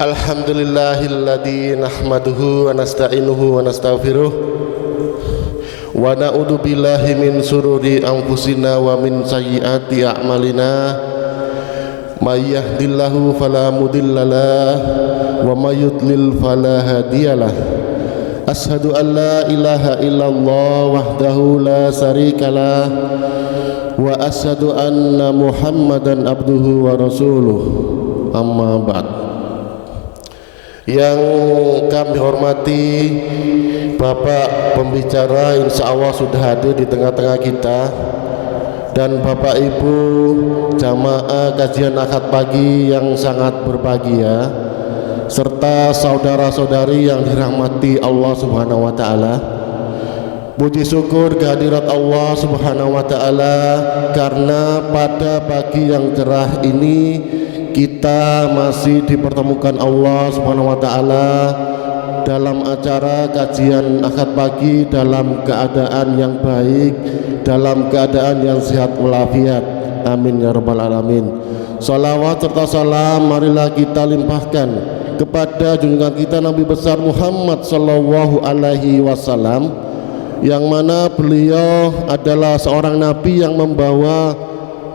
Alhamdulillahilladzi nahmaduhu wa nasta'inuhu wa nastaghfiruh wa na'udzu billahi min sururi anfusina wa min sayyiati a'malina may yahdihillahu fala mudhillalah wa may yudlil fala hadiyalah. Asyhadu an la ilaha illallah wahdahu la syarikalah wa asyhadu anna Muhammadan abduhu wa rasuluh. Amma ba'd. Yang kami hormati Bapak pembicara, insya Allah sudah hadir di tengah-tengah kita, dan Bapak Ibu jamaah kajian akad pagi yang sangat berbahagia, serta saudara-saudari yang dirahmati Allah Subhanahu wa taala. Puji syukur kehadirat Allah Subhanahu wa taala karena pada pagi yang cerah ini kita masih dipertemukan Allah Subhanahu wa taala dalam acara kajian akad pagi dalam keadaan yang baik, dalam keadaan yang sehat walafiat. Amin ya rabbal alamin. Salawat serta salam marilah kita limpahkan kepada junjungan kita Nabi besar Muhammad sallallahu alaihi wasallam, yang mana beliau adalah seorang nabi yang membawa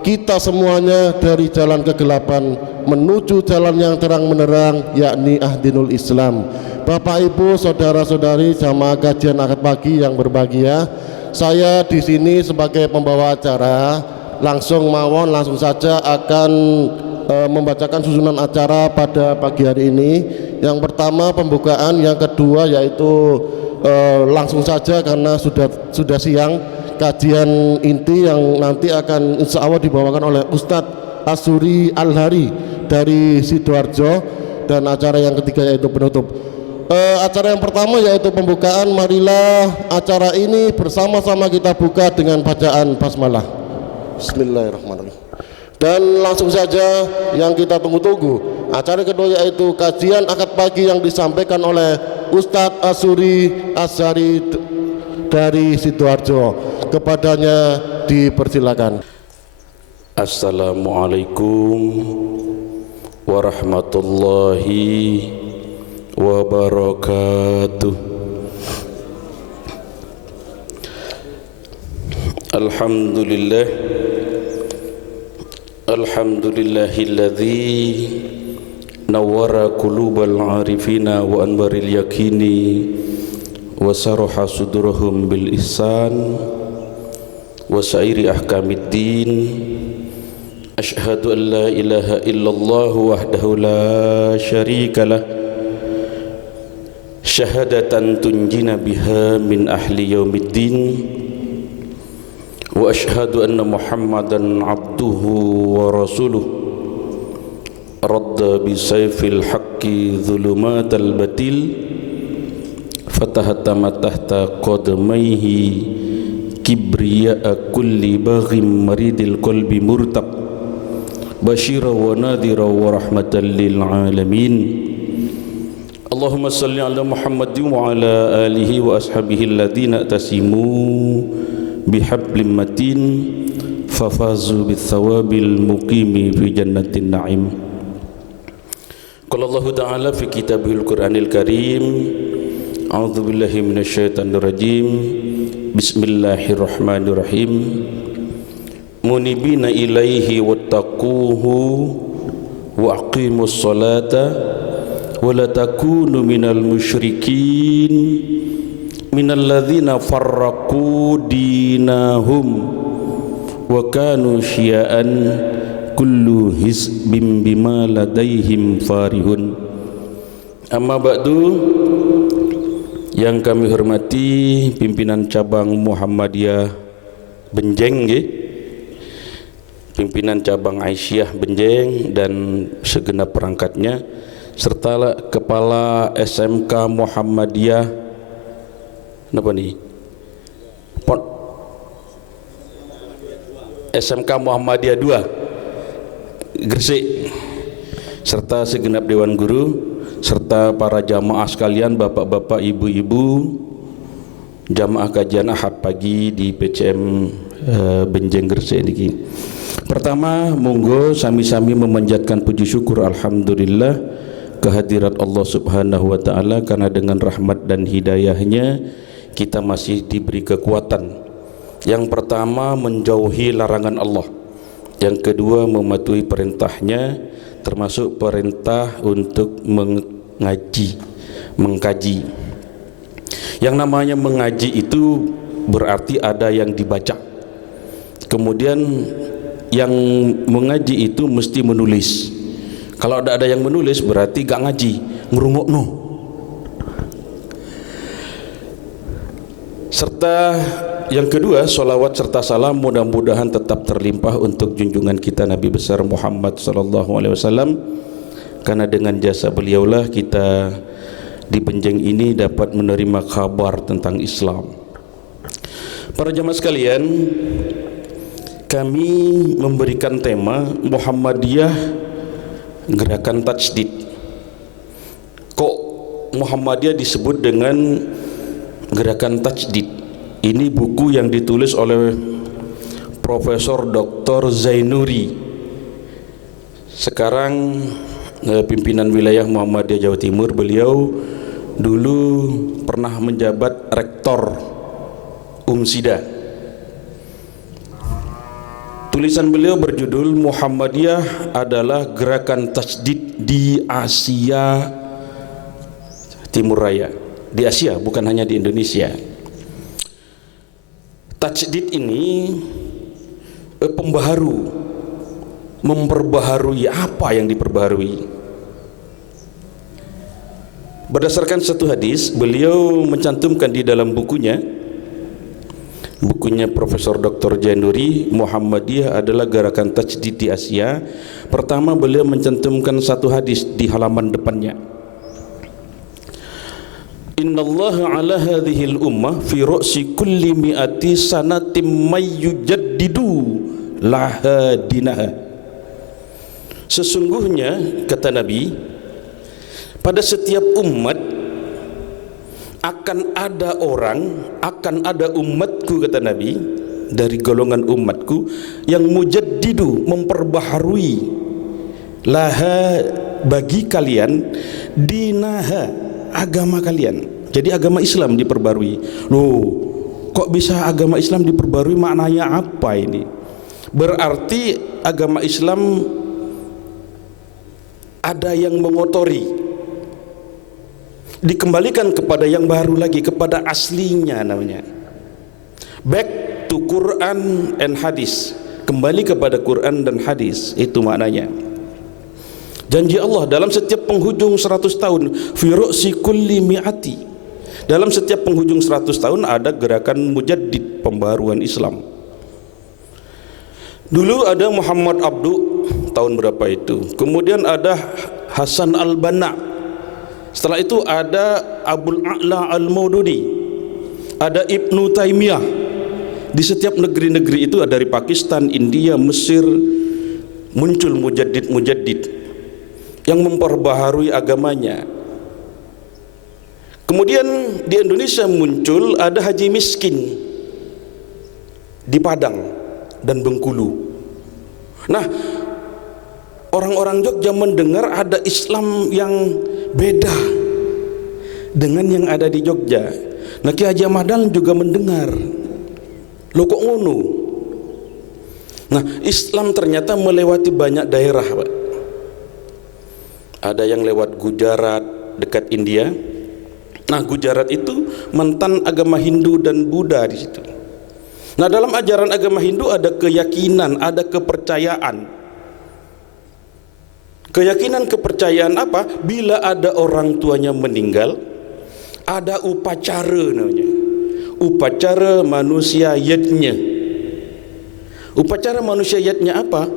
kita semuanya dari jalan kegelapan menuju jalan yang terang menerang, yakni ahdinul Islam. Bapak Ibu saudara-saudari jamaah kajian akad pagi yang berbahagia, saya di sini sebagai pembawa acara langsung saja akan membacakan susunan acara pada pagi hari ini. Yang pertama pembukaan, yang kedua yaitu langsung saja karena sudah siang, kajian inti yang nanti akan insya Allah dibawakan oleh Ustadz Asuri Al-Hari dari Sidoarjo, dan acara yang ketiga yaitu penutup. Acara yang pertama yaitu pembukaan. Marilah acara ini bersama-sama kita buka dengan bacaan basmalah. Bismillahirrahmanirrahim. Dan langsung saja yang kita tunggu-tunggu, acara kedua yaitu kajian akad pagi yang disampaikan oleh Ustadz Asuri Al-Hari dari Sidoarjo. Kepadanya dipersilakan. Assalamualaikum warahmatullahi wabarakatuh. Alhamdulillah, alhamdulillahilladzi nawwara qulubal arifina wa anwaril yaqini wa saraha sudurahum bil ihsan wa sa'iri ahkamiddin. Asyhadu an la ilaha illallah wahdahu la syarikalah, syahadatan tunjina biha min ahli yaumiddin. Wa asyhadu anna Muhammadan abduhu wa rasuluh, radda bisayfil haqqi dhulumatal batil, fatahatama tahta qadamaihi kibriya'a kulli baghim maridil qalbi murtab, basyira wa nadhira wa rahmatan lil alamin. Allahumma salli ala Muhammadin wa ala alihi wa ashabihi alladhina tasimu bihablim matin fafazu bithawabil muqimi fi jannatin na'im. Qala Allah ta'ala fi kitabihil Qur'anil Karim, a'udzu billahi minasyaitonir rajim. Bismillahirrahmanirrahim. Munibina ilaihi wattaquhu wa aqimus salata wa la takunu minal musyrikin minal ladzina farraqu dinahum wa kanu syi'an kullu hizbin bima ladaihim farihun. Amma ba'du. Yang kami hormati pimpinan cabang Muhammadiyah Benjeng, pimpinan cabang Aisyah Benjeng dan segenap perangkatnya, serta kepala SMK Muhammadiyah SMK Muhammadiyah 2 Gresik, serta segenap dewan guru, serta para jamaah sekalian, bapak-bapak, ibu-ibu, jamaah kajian ahad pagi di PCM Benjeng Gresik niki. Pertama, monggo sami-sami memanjatkan puji syukur alhamdulillah kehadirat Allah Subhanahu wa taala, karena dengan rahmat dan hidayahnya kita masih diberi kekuatan. Yang pertama, menjauhi larangan Allah. Yang kedua, mematuhi perintahnya, termasuk perintah untuk mengkaji. Yang namanya mengaji itu berarti ada yang dibaca. Kemudian yang mengaji itu mesti menulis. Kalau tidak ada yang menulis berarti gak ngaji, ngerungokno. Serta yang kedua, solawat serta salam mudah-mudahan tetap terlimpah untuk junjungan kita Nabi besar Muhammad SAW, karena dengan jasa beliaulah kita di Benjeng ini dapat menerima kabar tentang Islam. Para jamaah sekalian, kami memberikan tema Muhammadiyah Gerakan Tajdid. Kok Muhammadiyah disebut dengan Gerakan Tajdid? Ini buku yang ditulis oleh Profesor Dr. Zainuri, sekarang pimpinan wilayah Muhammadiyah Jawa Timur. Beliau dulu pernah menjabat rektor Umsida. Tulisan beliau berjudul Muhammadiyah adalah Gerakan Tajdid di Asia Timur Raya. Di Asia, bukan hanya di Indonesia. Tajdid ini pembaharu, memperbaharui. Apa yang diperbaharui? Berdasarkan satu hadis, beliau mencantumkan di dalam bukunya Profesor Dr. Jainuri, Muhammadiyah adalah Gerakan Tajdid di Asia. Pertama, beliau mencantumkan satu hadis di halaman depannya. Innallaha ala hadhil ummah fi ra'si kulli mi'ati sanatim mayyujaddidu laha dinaha. Sesungguhnya, kata Nabi, pada setiap umat akan ada umatku, kata Nabi, dari golongan umatku yang mujaddidu, memperbaharui, laha, bagi kalian, dinaha, agama kalian. Jadi agama Islam diperbarui. Loh, kok bisa agama Islam diperbarui? Maknanya apa ini? Berarti agama Islam ada yang mengotori, dikembalikan kepada yang baru lagi, kepada aslinya namanya. Back to Quran and hadis, kembali kepada Quran dan hadis, itu maknanya. Janji Allah dalam setiap penghujung 100 tahun, fi ru'si kulli mi'ati, dalam setiap penghujung 100 tahun ada gerakan mujaddid, pembaruan Islam. Dulu ada Muhammad Abdu, tahun berapa itu? Kemudian ada Hasan al-Banna. Setelah itu ada Abul A'la al-Maududi, ada Ibnu Taimiyah. Di setiap negeri-negeri itu, dari Pakistan, India, Mesir, muncul mujaddid-mujaddid yang memperbaharui agamanya. Kemudian di Indonesia muncul ada Haji Miskin di Padang dan Bengkulu. Nah, orang-orang Jogja mendengar ada Islam yang beda dengan yang ada di Jogja. Nah, Ki Haji Ahmad Dahlan juga mendengar. Loh, kok ngono? Nah, Islam ternyata melewati banyak daerah, Pak. Ada yang lewat Gujarat, dekat India. Nah, Gujarat itu mantan agama Hindu dan Buddha di situ. Nah, dalam ajaran agama Hindu ada keyakinan, ada kepercayaan. Keyakinan, kepercayaan apa? Bila ada orang tuanya meninggal, ada upacara namanya. Upacara manusia yatnya. Upacara manusia yatnya apa?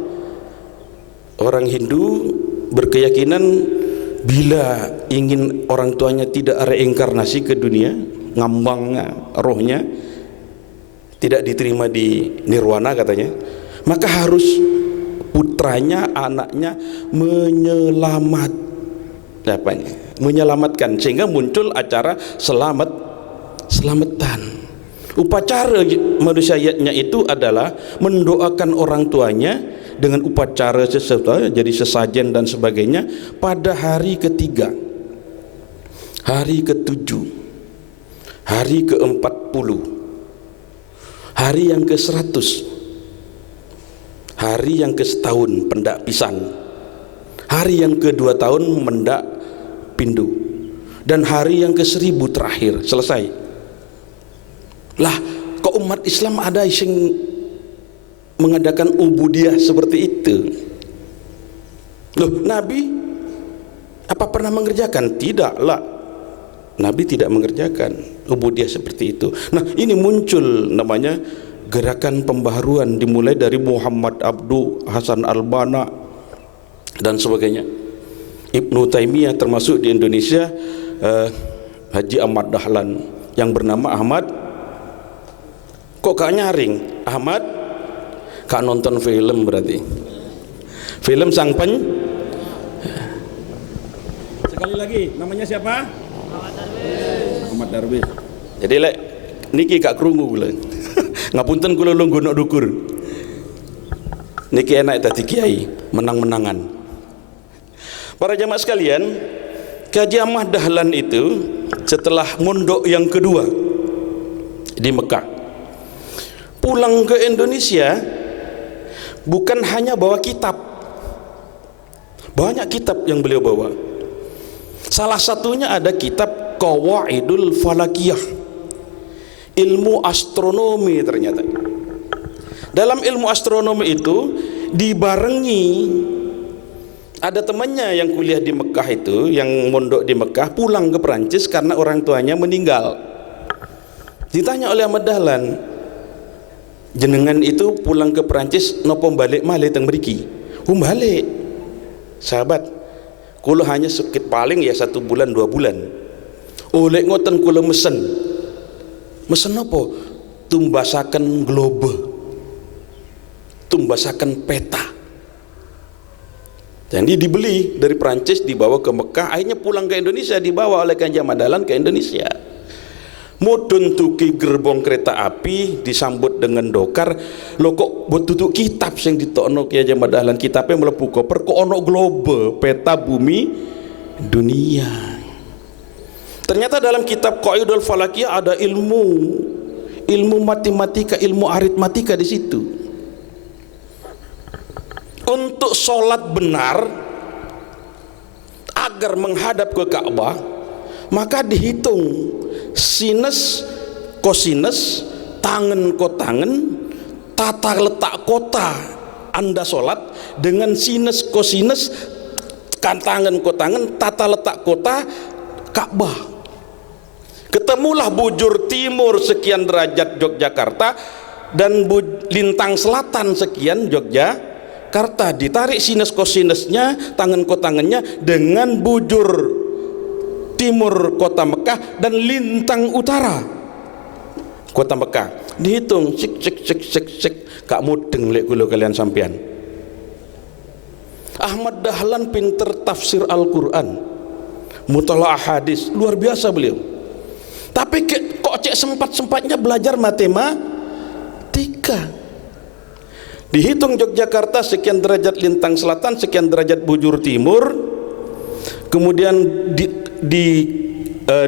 Orang Hindu berkeyakinan bila ingin orang tuanya tidak reinkarnasi ke dunia, ngambang rohnya tidak diterima di nirwana katanya, maka harus putranya, anaknya menyelamatkan, sehingga muncul acara selamatan. Upacara manusianya itu adalah mendoakan orang tuanya dengan upacara sesuatu, jadi sesajen dan sebagainya pada hari ketiga, hari ke-7, hari ke-40, hari yang ke-100, hari yang ke-setahun pendak pisan, hari yang ke-2 tahun mendak pindu, dan hari yang ke-1000 terakhir selesai. Lah, kok umat Islam ada yang mengadakan ubudiyah seperti itu? Loh, Nabi apa pernah mengerjakan? Tidaklah. Nabi tidak mengerjakan ubudiyah seperti itu. Nah, ini muncul namanya gerakan pembaharuan, dimulai dari Muhammad Abdu, Hasan Al-Banna dan sebagainya. Ibnu Taimiyah, termasuk di Indonesia Haji Ahmad Dahlan yang bernama Ahmad. Kok gak nyaring? Ahmad gak nonton film berarti. Film sang sekali lagi namanya siapa? Ahmad Darwis. Jadi lek niki gak krungu kula. Ngapunten kula lu nggonok dukur. Niki enak dadi kiai, menang-menangan. Para jamaah sekalian, Haji Ahmad Dahlan itu setelah mondok yang kedua di Mekah, pulang ke Indonesia bukan hanya bawa kitab, banyak kitab yang beliau bawa. Salah satunya ada kitab Qawaidul Falakiyah, ilmu astronomi. Ternyata dalam ilmu astronomi itu dibarengi ada temannya yang kuliah di Mekah itu, yang mondok di Mekah, pulang ke Perancis karena orang tuanya meninggal. Ditanya oleh Ahmad Dahlan, jenengan itu pulang ke Perancis nopo balik malih teng mriki? Balik. Sahabat, kula hanya sakit paling ya 1 bulan 2 bulan. Oleh ngoten kula mesen nopo? Tumbasaken globe, tumbasaken peta. Jadi dibeli dari Perancis, dibawa ke Mekah, akhirnya pulang ke Indonesia, dibawa oleh Haji Ahmad Dahlan ke Indonesia. Mudun tuki gerbong kereta api disambut dengan dokar. Lo kok butuh kitab sing ditokno Ki Haji Ahmad Dahlan, kitabnya mlebu koper, kok ono globe, peta bumi dunia. Ternyata dalam kitab Qawaidul Falakiyah ada ilmu matematika, ilmu aritmatika di situ. Untuk sholat benar agar menghadap ke Ka'bah, maka dihitung sinus, kosinus, tangan kotangan, tata letak kota Anda sholat dengan sinus, kosinus, tangan kotangan, tata letak kota Ka'bah. Ketemulah bujur timur sekian derajat Yogyakarta dan lintang selatan sekian Yogyakarta. Ditarik sinus kosinusnya, tangan kotangannya dengan bujur timur kota Mekah dan lintang utara kota Mekah. Dihitung cek gak mudeng lek kula kalian sampean. Ahmad Dahlan pinter tafsir Al-Qur'an, mutalaah hadis, luar biasa beliau. Tapi kok cek sempat-sempatnya belajar matematika. Dihitung Yogyakarta sekian derajat lintang selatan, sekian derajat bujur timur, kemudian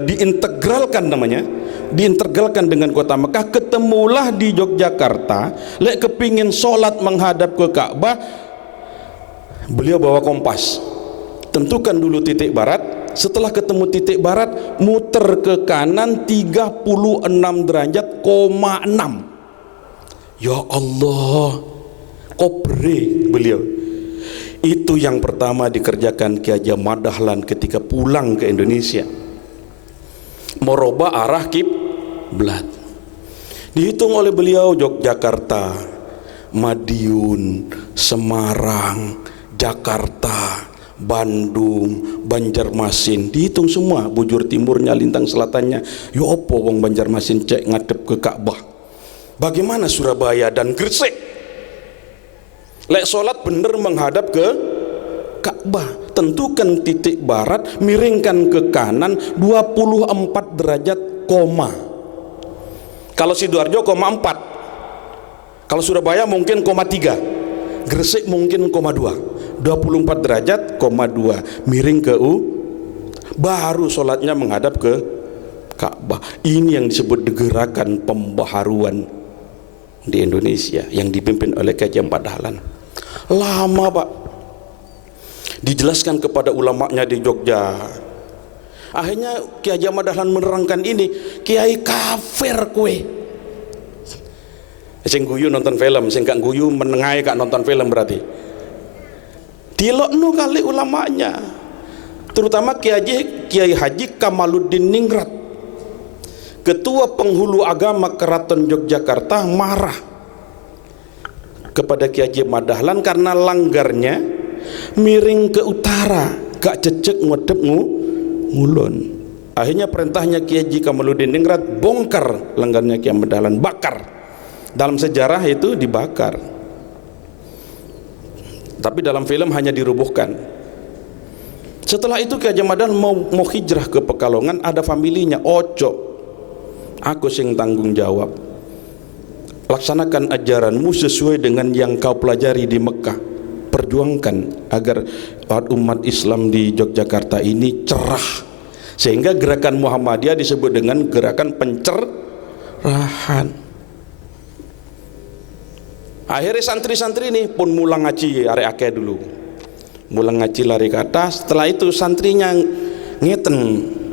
diintegralkan namanya, diintegralkan dengan kota Mekah. Ketemulah di Yogyakarta, lek kepingin sholat menghadap ke Ka'bah, beliau bawa kompas, tentukan dulu titik barat. Setelah ketemu titik barat, muter ke kanan 36 derajat, 6. Ya Allah, kobre beliau. Itu yang pertama dikerjakan Ki Haji Ahmad Dahlan ketika pulang ke Indonesia, merubah arah kiblat. Dihitung oleh beliau Yogyakarta, Madiun, Semarang, Jakarta, Bandung, Banjarmasin, dihitung semua bujur timurnya, lintang selatannya. Ya apa wong Banjarmasin cek ngadep ke Ka'bah, bagaimana Surabaya dan Gresik? Lek sholat bener menghadap ke Ka'bah, tentukan titik barat, miringkan ke kanan 24 derajat, koma. Kalau Sidoarjo 4, kalau Surabaya mungkin 3, Gresik mungkin 2, 24 derajat, 2, miring ke baru sholatnya menghadap ke Ka'bah. Ini yang disebut gerakan pembaharuan di Indonesia yang dipimpin oleh Kiai Haji Ahmad Dahlan. Lama Pak, dijelaskan kepada ulamanya di Jogja. Akhirnya Kiai Haji Ahmad Dahlan menerangkan ini, kiai kafir kue. Sing guyu nonton film, sing gak guyu menengai gak nonton film berarti. Dilokno kali ulamanya. Terutama Kiai Haji Kamaluddin Ningrat, Ketua Penghulu Agama Keraton Yogyakarta, marah kepada Kiai Haji Ahmad Dahlan karena langgarnya miring ke utara, gak cecek ngadep ngulon. Akhirnya perintahnya Kiai Haji Kamaluddin Ningrat, bongkar langgarnya Kiai Ahmad Dahlan, bakar. Dalam sejarah itu dibakar, tapi dalam film hanya dirubuhkan. Setelah itu Kiai Haji Ahmad Dahlan mau hijrah ke Pekalongan, ada familinya, ojo, aku sing tanggung jawab, laksanakan ajaranmu sesuai dengan yang kau pelajari di Mekah, perjuangkan agar umat Islam di Yogyakarta ini cerah, sehingga gerakan Muhammadiyah disebut dengan gerakan pencerahan. Akhirnya santri-santri ini pun mulang ngaji arek akeh dulu, mulang ngaji lari ke atas. Setelah itu santrinya ngeten,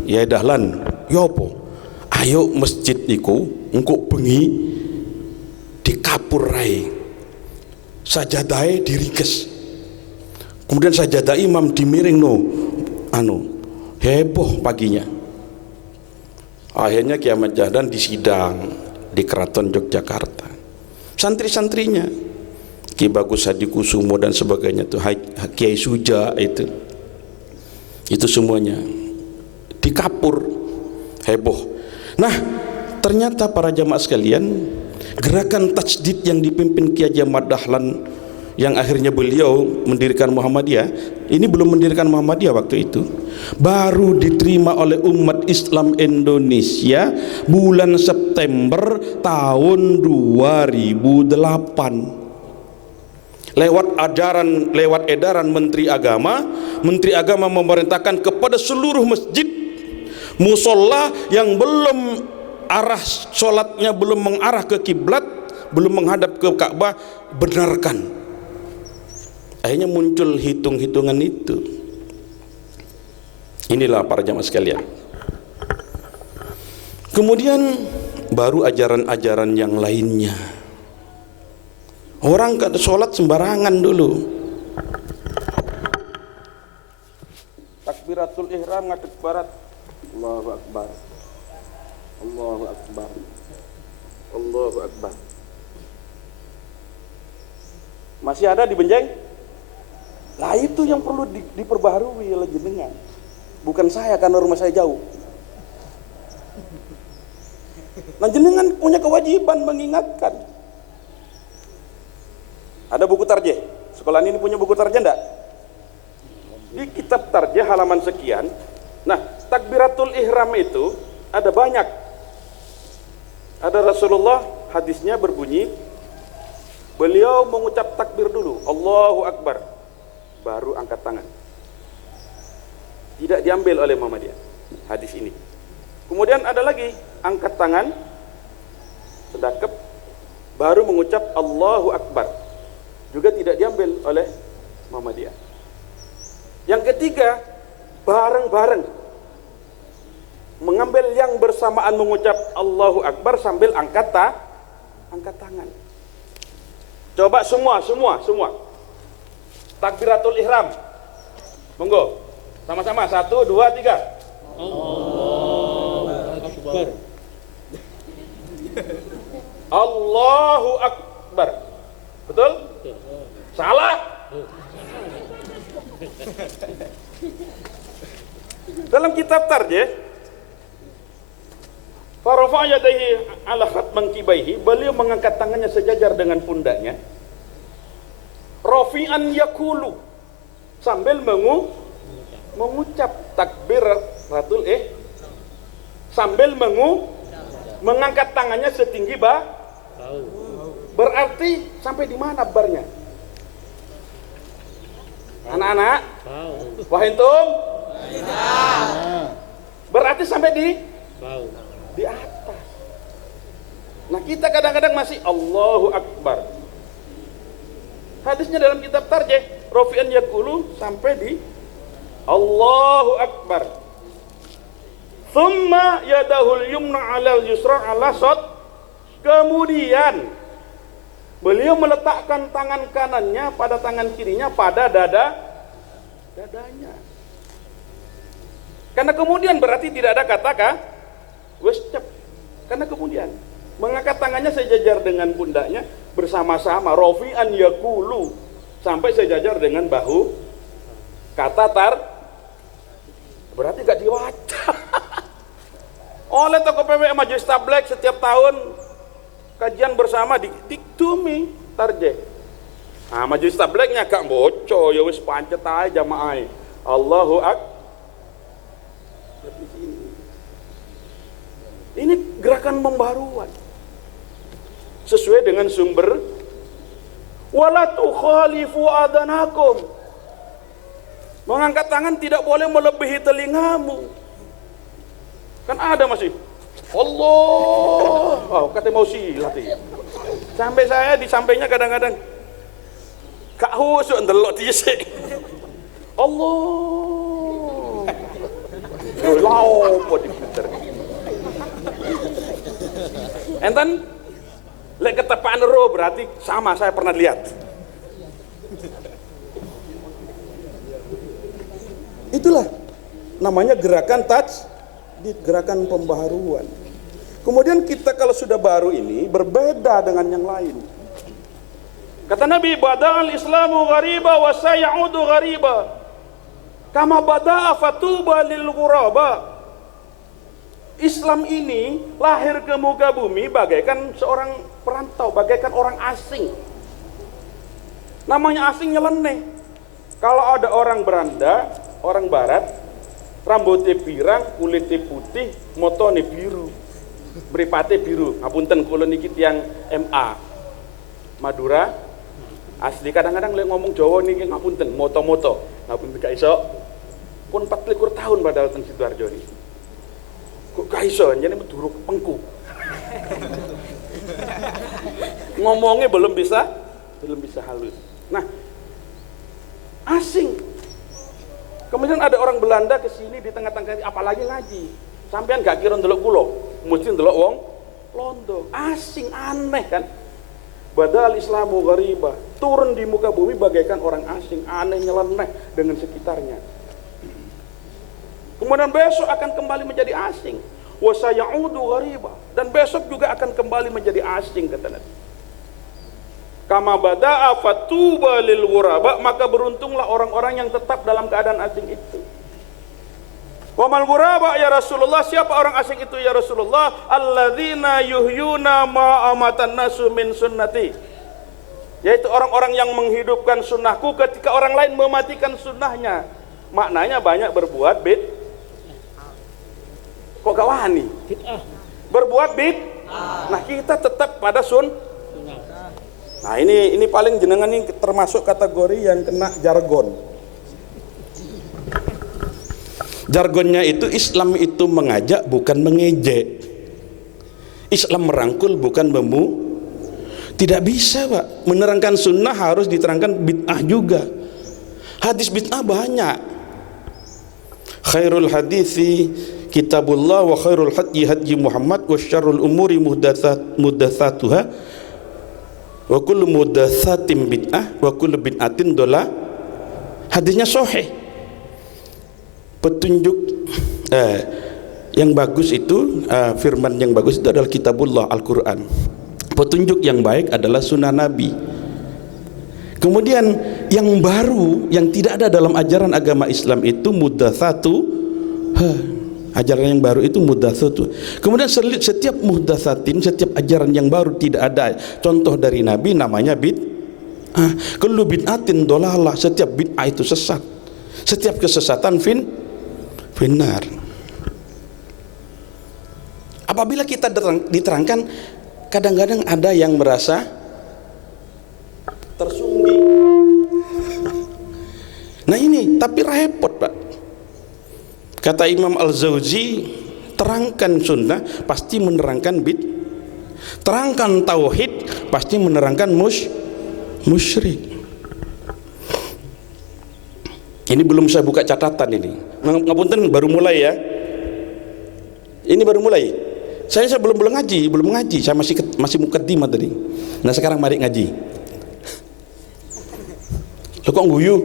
ya Dahlan, ya apa? Ayo masjid niku engko bengi dikapur rai, sajadahe diringkes, kemudian sajadah imam dimiring heboh paginya. Akhirnya Kiai Ahmad Dahlan disidang di Keraton Yogyakarta. Santri-santrinya Ki Bagus Hadikusumo dan sebagainya tuh, Kiai Suja itu semuanya dikapur, heboh. Nah, ternyata para jamaah sekalian, gerakan tajdid yang dipimpin Kiai Haji Ahmad Dahlan, yang akhirnya beliau mendirikan Muhammadiyah, ini belum mendirikan Muhammadiyah waktu itu, baru diterima oleh umat Islam Indonesia bulan September tahun 2008. Lewat edaran Menteri Agama memerintahkan kepada seluruh masjid, musola yang belum arah sholatnya belum mengarah ke kiblat, belum menghadap ke Ka'bah, benarkan. Akhirnya muncul hitung-hitungan itu. Inilah para jamaah sekalian. Kemudian baru ajaran-ajaran yang lainnya. Orang kada sholat sembarangan dulu. Takbiratul ihram ngadep barat. Allahu akbar. Allahu akbar. Allahu akbar. Masih ada di Benjeng? Lah itu yang perlu diperbaharui oleh jenengan. Bukan saya, karena rumah saya jauh. Nah, jenengan punya kewajiban mengingatkan. Ada buku tarjih. Sekolah ini punya buku tarjih enggak? Di kitab tarjih halaman sekian. Nah, takbiratul ihram itu ada banyak. Ada Rasulullah, hadisnya berbunyi, beliau mengucap takbir dulu, Allahu Akbar, baru angkat tangan. Tidak diambil oleh Muhammadiyah hadis ini. Kemudian ada lagi, angkat tangan sedekap baru mengucap Allahu Akbar, juga tidak diambil oleh Muhammadiyah. Yang ketiga, bareng-bareng mengambil yang bersamaan mengucap Allahu Akbar sambil angkat tangan. Coba semua takbiratul ihram, monggo sama-sama, 1, 2, 3. Allahu Akbar. Allahu Akbar. Betul? Salah? Dalam kitab tarjih, farafa yadayhi ala khatman kibaihi, beliau mengangkat tangannya sejajar dengan pundaknya. Rafi'an yakulu, sambil mengucap takbiratul sambil Mengangkat tangannya setinggi berarti sampai di mana barnya? Anak-anak? Wahintum? Berarti sampai di atas. Nah, kita kadang-kadang masih Allahu Akbar. Hadisnya dalam kitab Tarjih, Rafi'an yaqulu sampai di Allahu Akbar. Thumma yadahul yumna 'alal yusra 'ala sot. Kemudian beliau meletakkan tangan kanannya pada tangan kirinya pada dadanya. Karena kemudian berarti tidak ada kata wascap. Karena kemudian mengangkat tangannya sejajar dengan pundaknya bersama-sama, rafi'an yaqulu, sampai sejajar dengan bahu. Kata berarti gak diwaca. Oleh Tokoh PWI Majelis Tabligh setiap tahun kajian bersama di Diktumi Tarjih. Nah, Majelis Tablighnya gak boco, ya wis pancet aja jamaah. Allahu Akbar. Ini gerakan pembaruan sesuai dengan sumber wala tukhalifu adanakum. Mengangkat tangan tidak boleh melebihi telingamu. Kan ada masih Allah, kata mau silat. Sampai saya di sampingnya kadang-kadang kak husuk ndelok dhisik. Allah. Laopo dipinter. Enten lek ketepaan ro berarti sama, saya pernah lihat. Itulah namanya gerakan gerakan pembaharuan. Kemudian kita kalau sudah baru ini berbeda dengan yang lain. Kata Nabi, bada'al islamu ghariba wa sayaudu ghariba. Kama bada'a fatuba lil ghuraba. Islam ini lahir ke muka bumi bagaikan seorang perantau, bagaikan orang asing. Namanya asing nyeleneh. Kalau ada orang beranda, orang barat, rambutnya pirang, kulitnya putih, motone biru, mripate biru. Ngapunten kula niki tiyang MA Madura asli, kadang-kadang lek ngomong Jawa niki ngapunten moto-moto. Ngapunten gak iso. Pun 24 tahun padahal teng Sidoarjo niki. Kok gak iso jenenge meduruk pengku. Ngomongnya belum bisa halus. Nah, asing. Kemudian ada orang Belanda ke sini di tengah-tengah, apalagi ngaji. Sampean gak kira ndelok kula, mesti ndelok wong londo. Asing, aneh kan? Badal Islamu ghariba, turun di muka bumi bagaikan orang asing, aneh nyeleneh dengan sekitarnya. Kemudian besok akan kembali menjadi asing. Wa sayaudu ghariba, dan besok juga akan kembali menjadi asing, kata Nabi. Kama bada'a fatuba lil ghuraba, maka beruntunglah orang-orang yang tetap dalam keadaan asing itu. Wa mal ghuraba ya Rasulullah, siapa orang asing itu ya Rasulullah? Alladzina yuhyuna ma amatan nasu min sunnati, yaitu orang-orang yang menghidupkan sunnahku ketika orang lain mematikan sunnahnya. Maknanya banyak berbuat kok gak wani? Berbuat nah kita tetap pada Nah ini paling jenengan ini termasuk kategori yang kena jargon. Jargonnya itu Islam itu mengajak bukan mengejek. Islam merangkul bukan Tidak bisa Pak. Menerangkan sunnah harus diterangkan bid'ah juga. Hadis bid'ah banyak. Khairul hadithi kitabullah wa khairul hadyi hadyi Muhammad wa syarrul umuri muhdatsatuha wa kullu muhdatsatin bid'ah wa kullu bid'atin dolah. Hadisnya sahih. Petunjuk yang bagus itu, firman yang bagus itu adalah kitabullah, Al-Quran. Petunjuk yang baik adalah sunnah Nabi. Kemudian yang baru yang tidak ada dalam ajaran agama Islam itu muhdatsatu. Ajaran yang baru itu muhdatsatu. Kemudian setiap muhdatsatin, setiap ajaran yang baru tidak ada contoh dari Nabi, namanya bid'ah. Kullu bid'atin dolalah, setiap bid'ah itu sesat. Setiap kesesatan finnar. Apabila kita diterangkan, kadang-kadang ada yang merasa tersunggi. Nah ini, tapi repot Pak. Kata Imam Al-Zawzi, terangkan sunnah pasti menerangkan terangkan tauhid pasti menerangkan musyrik. Ini belum saya buka catatan ini. Ngapunten, baru mulai ya. Ini baru mulai. Saya belum ngaji. Saya masih mukaddimah tadi. Nah sekarang mari ngaji. Loh kok guyu?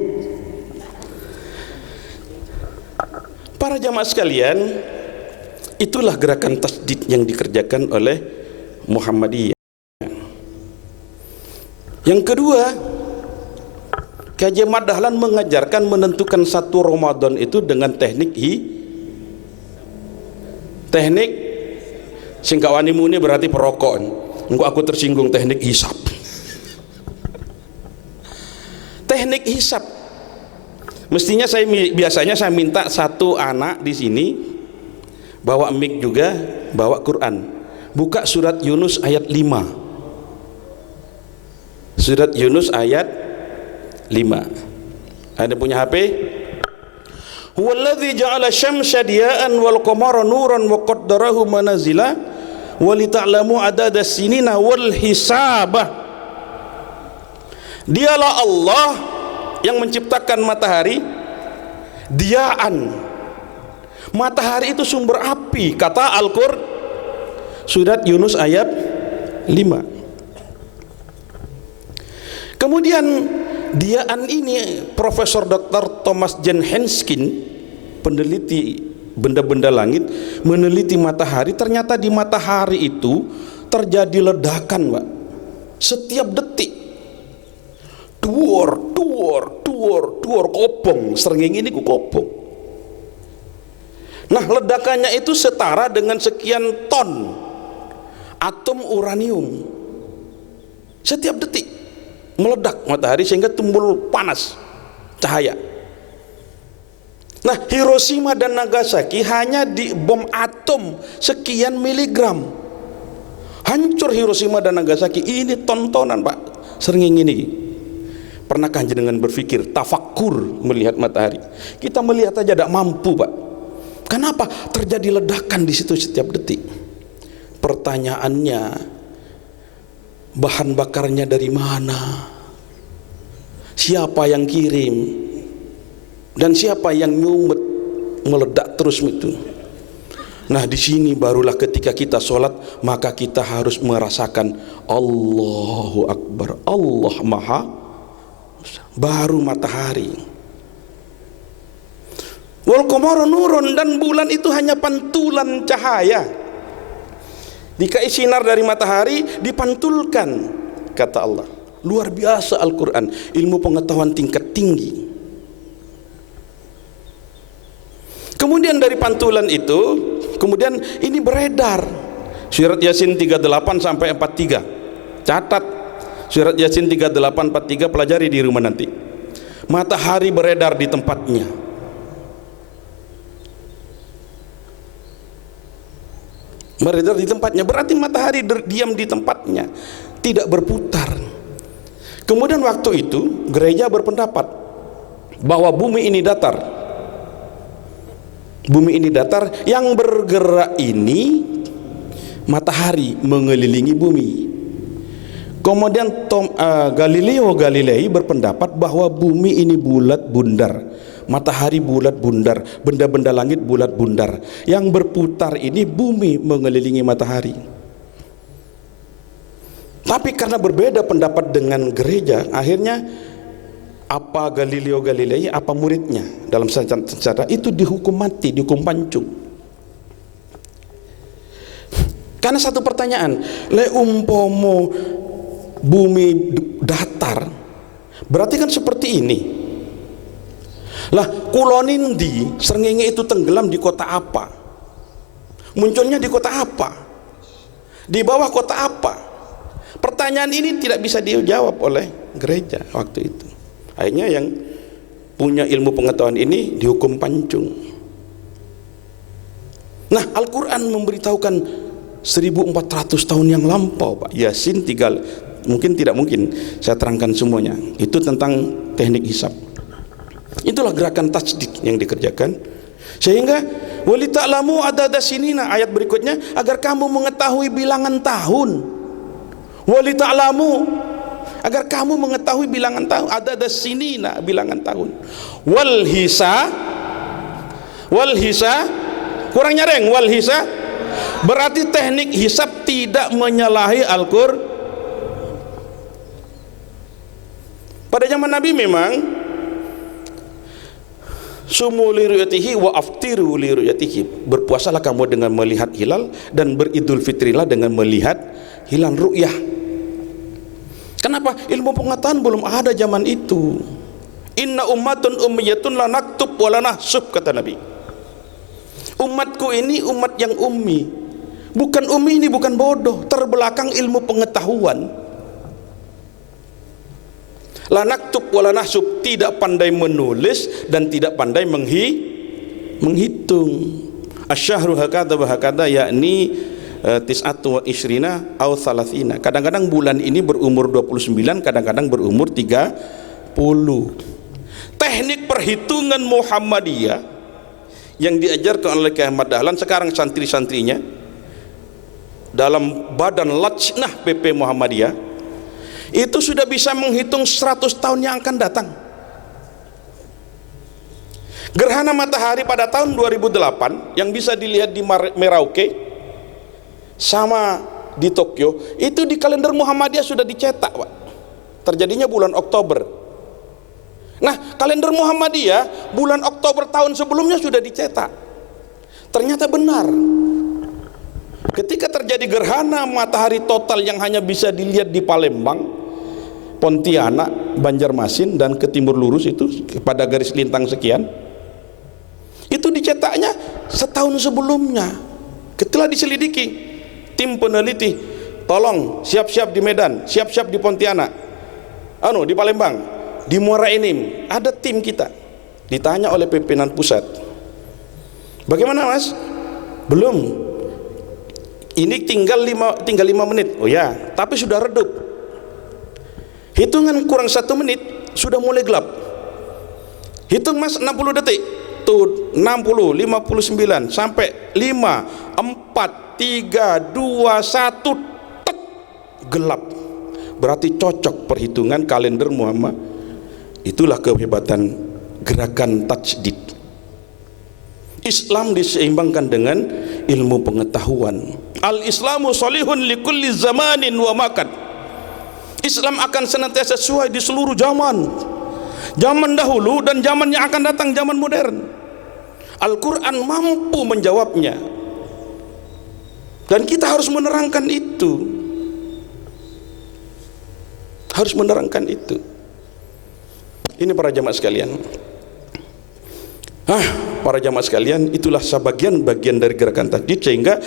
Para jamaah sekalian, itulah gerakan tasdid yang dikerjakan oleh Muhammadiyah. Yang kedua, Kiai Ahmad Dahlan mengajarkan menentukan satu Ramadan itu dengan teknik singkat wanimu ini berarti perokok. Engko aku tersinggung teknik hisab. Teknik hisab. Mestinya biasanya saya minta satu anak di sini bawa mic juga, bawa Quran. Buka surat Yunus ayat 5. Surat Yunus ayat 5. Ada punya HP? Huwallazi ja'ala syamsa diya'an wal qamara nuran wa qaddarahu manazila wa lita'lamu adadas sinina wal hisabah. Dialah Allah yang menciptakan matahari diya'an. Matahari itu sumber api, kata Al-Qur'an surat Yunus ayat 5. Kemudian diya'an ini Profesor Dr. Thomas Jan Henskin, peneliti benda-benda langit, meneliti matahari. Ternyata di matahari itu terjadi ledakan Pak, setiap detik. Duor, kopong, srengenge ini ku kopong. Nah ledakannya itu setara dengan sekian ton atom uranium setiap detik meledak matahari sehingga timbul panas cahaya. Nah Hiroshima dan Nagasaki hanya di bom atom sekian miligram, hancur Hiroshima dan Nagasaki. Ini tontonan Pak, srengenge ini. Pernahkah jenengan berpikir, tafakkur melihat matahari? Kita melihat aja tidak mampu Pak. Kenapa? Terjadi ledakan di situ setiap detik. Pertanyaannya, bahan bakarnya dari mana? Siapa yang kirim? Dan siapa yang nyumet meledak terus itu? Nah di sini barulah ketika kita sholat maka kita harus merasakan Allahu Akbar, Allah Maha. Baru matahari. Wal qamara nurun, dan bulan itu hanya pantulan cahaya. Dikai sinar dari matahari dipantulkan, kata Allah. Luar biasa Al-Quran, ilmu pengetahuan tingkat tinggi. Kemudian dari pantulan itu, kemudian ini beredar. Surat Yasin 38 sampai 43. Catat Surat Yasin 38-43, pelajari di rumah nanti. Matahari beredar di tempatnya. Beredar di tempatnya berarti matahari diam di tempatnya, tidak berputar. Kemudian waktu itu gereja berpendapat bahwa bumi ini datar. Bumi ini datar, yang bergerak ini matahari mengelilingi bumi. Kemudian Galileo Galilei berpendapat bahwa bumi ini bulat bundar, matahari bulat bundar, benda-benda langit bulat bundar. Yang berputar ini bumi mengelilingi matahari. Tapi karena berbeda pendapat dengan gereja, akhirnya apa Galileo Galilei, apa muridnya dalam sejarah itu dihukum mati, dihukum pancung. Karena satu pertanyaan, le umpomo bumi datar, berarti kan seperti ini. Lah kulonindi srengenge itu tenggelam di kota apa? Munculnya di kota apa? Di bawah kota apa? Pertanyaan ini tidak bisa dijawab oleh gereja waktu itu. Akhirnya yang punya ilmu pengetahuan ini dihukum pancung. Nah Al-Quran memberitahukan 1400 tahun yang lampau, Pak. Yasin mungkin tidak mungkin saya terangkan semuanya. Itu tentang teknik hisab. Itulah gerakan tajdid yang dikerjakan. Sehingga wali ta'lamu adada sinina, ayat berikutnya, agar kamu mengetahui bilangan tahun. Wali ta'lamu, agar kamu mengetahui bilangan tahun, adada sinina, bilangan tahun. Wal hisa, kurang nyareng, wal hisa berarti teknik hisab tidak menyalahi Al-Qur'an. Pada zaman Nabi memang sumu li ru'yatihi wa aftiru li ru'yatihi, berpuasalah kamu dengan melihat hilal dan beridul fitrilah dengan melihat hilal ru'yah. Kenapa? Ilmu pengetahuan belum ada zaman itu. Inna ummatun ummiyatun la naktub wa la nahsub, kata Nabi. Umatku ini umat yang ummi. Bukan ummi ini bukan bodoh, terbelakang ilmu pengetahuan. La naktub wa la nahsub, tidak pandai menulis dan tidak pandai menghitung. Asyahru hakadha wa hakadha, yakni tis'atu wa ishrina aw thalathina. Kadang-kadang bulan ini berumur 29, kadang-kadang berumur 30. Teknik perhitungan Muhammadiyah yang diajarkan oleh Kyai Ahmad Dahlan, sekarang santri-santrinya dalam badan Lajnah PP Muhammadiyah, itu sudah bisa menghitung 100 tahun yang akan datang. Gerhana matahari pada tahun 2008 yang bisa dilihat di Merauke sama di Tokyo, itu di kalender Muhammadiyah sudah dicetak, Pak. Terjadinya bulan Oktober. Nah, kalender Muhammadiyah bulan Oktober tahun sebelumnya sudah dicetak. Ternyata benar. Ketika terjadi gerhana matahari total yang hanya bisa dilihat di Palembang, Pontianak, Banjarmasin, dan ke timur lurus itu pada garis lintang sekian, itu dicetaknya setahun sebelumnya. Ketika diselidiki, tim peneliti, tolong siap-siap di Medan, siap-siap di Pontianak, di Palembang, di Muara Enim, ada tim kita. Ditanya oleh pimpinan pusat, bagaimana Mas? Belum. Ini tinggal 5 menit. Oh ya, tapi sudah redup. Hitungan kurang 1 menit sudah mulai gelap. Hitung Mas 60 detik. Tuh 60, 59 sampai 5, 4, 3, 2, 1 tek, gelap. Berarti cocok perhitungan kalender Muhammad. Itulah kehebatan gerakan tajdid. Islam diseimbangkan dengan ilmu pengetahuan. Al-Islamu salihun li kulli zamanin wa makan. Islam akan senantiasa sesuai di seluruh zaman. Zaman dahulu dan zaman yang akan datang, zaman modern. Al-Quran mampu menjawabnya. Dan kita harus menerangkan itu. Harus menerangkan itu. Ini para jamaah sekalian. Para jamaah sekalian, itulah sebagian-bagian dari gerakan tajdid, sehingga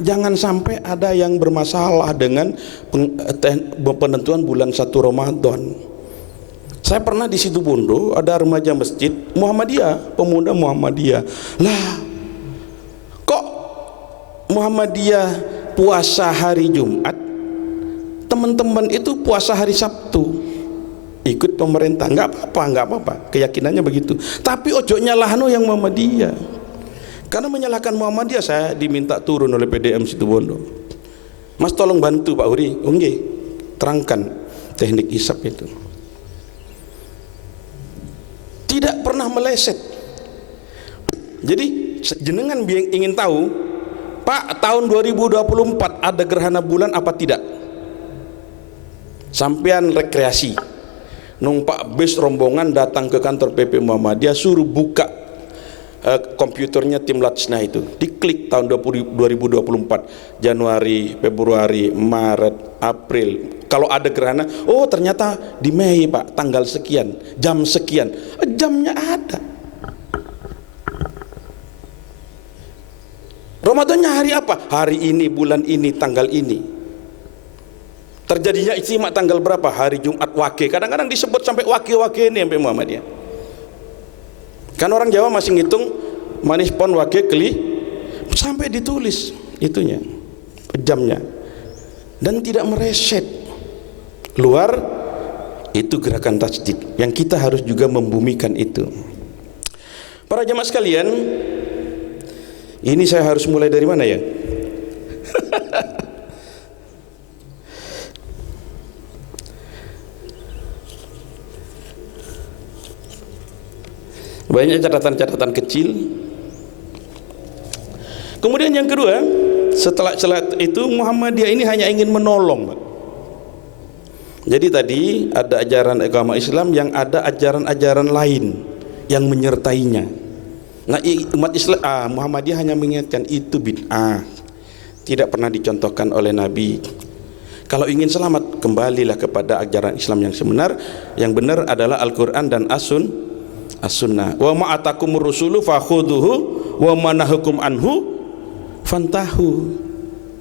jangan sampai ada yang bermasalah dengan penentuan bulan 1 Ramadan. Saya pernah di Situbondo, ada remaja masjid Muhammadiyah, pemuda Muhammadiyah. Lah, kok Muhammadiyah puasa hari Jumat, teman-teman itu puasa hari Sabtu? Ikut pemerintah, nggak apa-apa, keyakinannya begitu. Tapi ojo nyalahno yang Muhammadiyah, karena menyalahkan Muhammadiyah saya diminta turun oleh PDM Situbondo. Mas tolong bantu Pak Uri, terangkan teknik hisab itu. Tidak pernah meleset. Jadi jenengan ingin tahu, Pak, tahun 2024 ada gerhana bulan apa tidak? Sampean rekreasi, numpak bis rombongan datang ke kantor PP Muhammadiyah, suruh buka komputernya tim Lajnah itu, diklik tahun 2024, Januari, Februari, Maret, April. Kalau ada gerhana, oh ternyata di Mei Pak, tanggal sekian, jam sekian, jamnya ada. Ramadannya hari apa? Hari ini, bulan ini, tanggal ini. Terjadinya ijtima tanggal berapa? Hari Jumat Wage. Kadang-kadang disebut sampai Wage-Wage ini sampai Muhammadiyah. Kan orang Jawa masih ngitung manis pon Wage keli, sampai ditulis itunya. jamnya, dan tidak mereset luar. Itu gerakan tasdid yang kita harus juga membumikan itu. Para jamaah sekalian, ini saya harus mulai dari mana ya? Banyak catatan-catatan kecil. Kemudian yang kedua, setelah itu Muhammadiyah ini hanya ingin menolong. Jadi tadi ada ajaran agama Islam yang ada ajaran-ajaran lain yang menyertainya. Nah, umat Islam Muhammadiyah hanya mengingatkan itu bid'ah, tidak pernah dicontohkan oleh Nabi. Kalau ingin selamat, kembalilah kepada ajaran Islam yang sebenar. Yang benar adalah Al-Quran dan As-Sunnah. Wa ma'atakumur rusulu fakhuduhu wa manahukum anhu fantahu,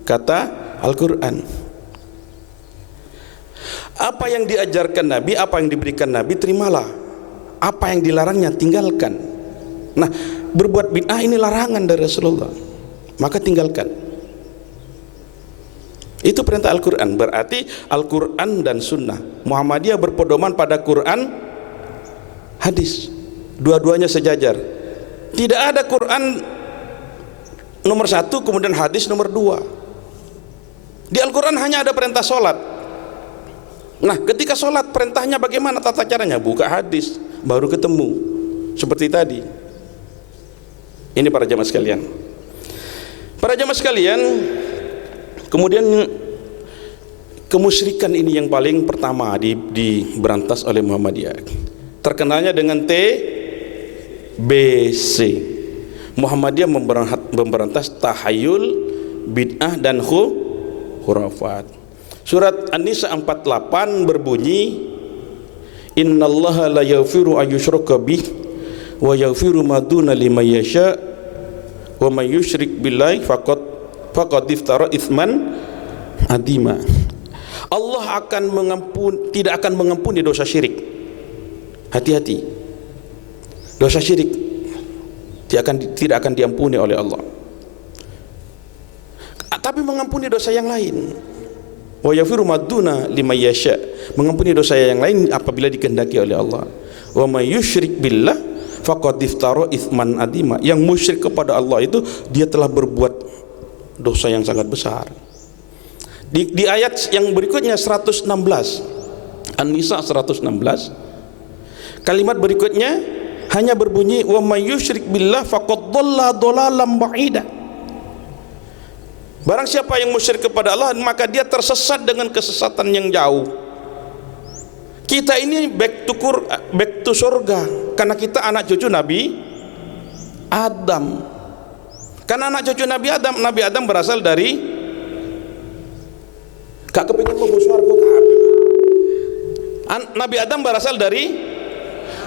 kata Al-Quran. Apa yang diajarkan Nabi, apa yang diberikan Nabi, terimalah. Apa yang dilarangnya, tinggalkan. Nah, berbuat bid'ah ini larangan dari Rasulullah, maka tinggalkan. Itu perintah Al-Quran. Berarti Al-Quran dan Sunnah. Muhammadiyah berpedoman pada Quran, hadis, dua-duanya sejajar. Tidak ada Quran nomor 1 kemudian hadis nomor 2. Di Al-Quran hanya ada perintah sholat. Nah, ketika sholat perintahnya bagaimana tata caranya? Buka hadis, baru ketemu. Seperti tadi. Ini para jamaah sekalian. Para jamaah sekalian, kemudian kemusyrikan ini yang paling pertama diberantas oleh Muhammadiyah. Terkenalnya dengan TBC. Muhammadiyah memberantas tahayul, bid'ah dan khurafat. Surat An-Nisa 48 berbunyi, innallaha la yaghfiru ayyushraka bih wa yaghfiru ma duna liman yasha wa may yusyrik billahi faqad iftara itsman adima. Allah tidak akan mengampuni dosa syirik. Hati-hati. Dosa syirik tidak akan diampuni oleh Allah. Tapi mengampuni dosa yang lain. Wa yaghfiru ma duna liman yasha, mengampuni dosa yang lain apabila dikehendaki oleh Allah. Wa may yusyrik billah faqad iftara itsman adima. Yang musyrik kepada Allah itu dia telah berbuat dosa yang sangat besar. Di ayat yang berikutnya 116 An-Nisa 116, kalimat berikutnya hanya berbunyi wa may yusyrik billah faqad dhalla dhalalan ba'ida. Barang siapa yang musyrik kepada Allah, maka dia tersesat dengan kesesatan yang jauh. Kita ini back to surga karena kita anak cucu Nabi Adam. Karena anak cucu Nabi Adam berasal dari gak kepingin mau surga. Nabi Adam berasal dari,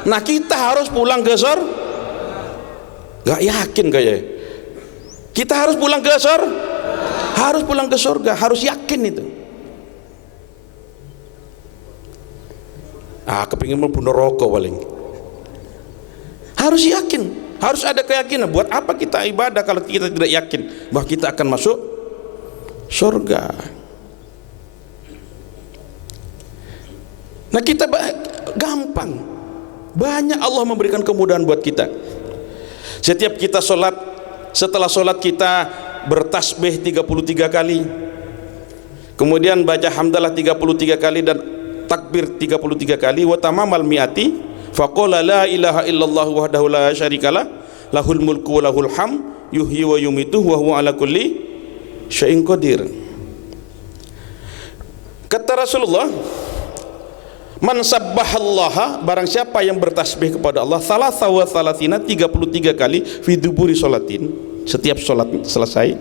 nah kita harus pulang ke surga. Gak yakin kayaknya. Kita harus pulang ke surga. Harus pulang ke surga, harus yakin itu. Kepingin membunuh rokok paling. Harus yakin, harus ada keyakinan. Buat apa kita ibadah kalau kita tidak yakin bahwa kita akan masuk surga? Nah, kita gampang. Banyak Allah memberikan kemudahan buat kita. Setiap kita sholat, setelah sholat kita bertasbih 33 kali, kemudian baca hamdalah 33 kali dan takbir 33 kali, wa tamamal mi'ati faqala la ilaha illallah wahdahu la syarikalah lahul mulku wa lahul ham yuhyi wa yumitu wa huwa ala kulli syai'in qadir. Kata Rasulullah, man sabbahallaha, barang siapa yang bertasbih kepada Allah salasa wa salasina 33 kali fi duburi sholatin, setiap sholat selesai,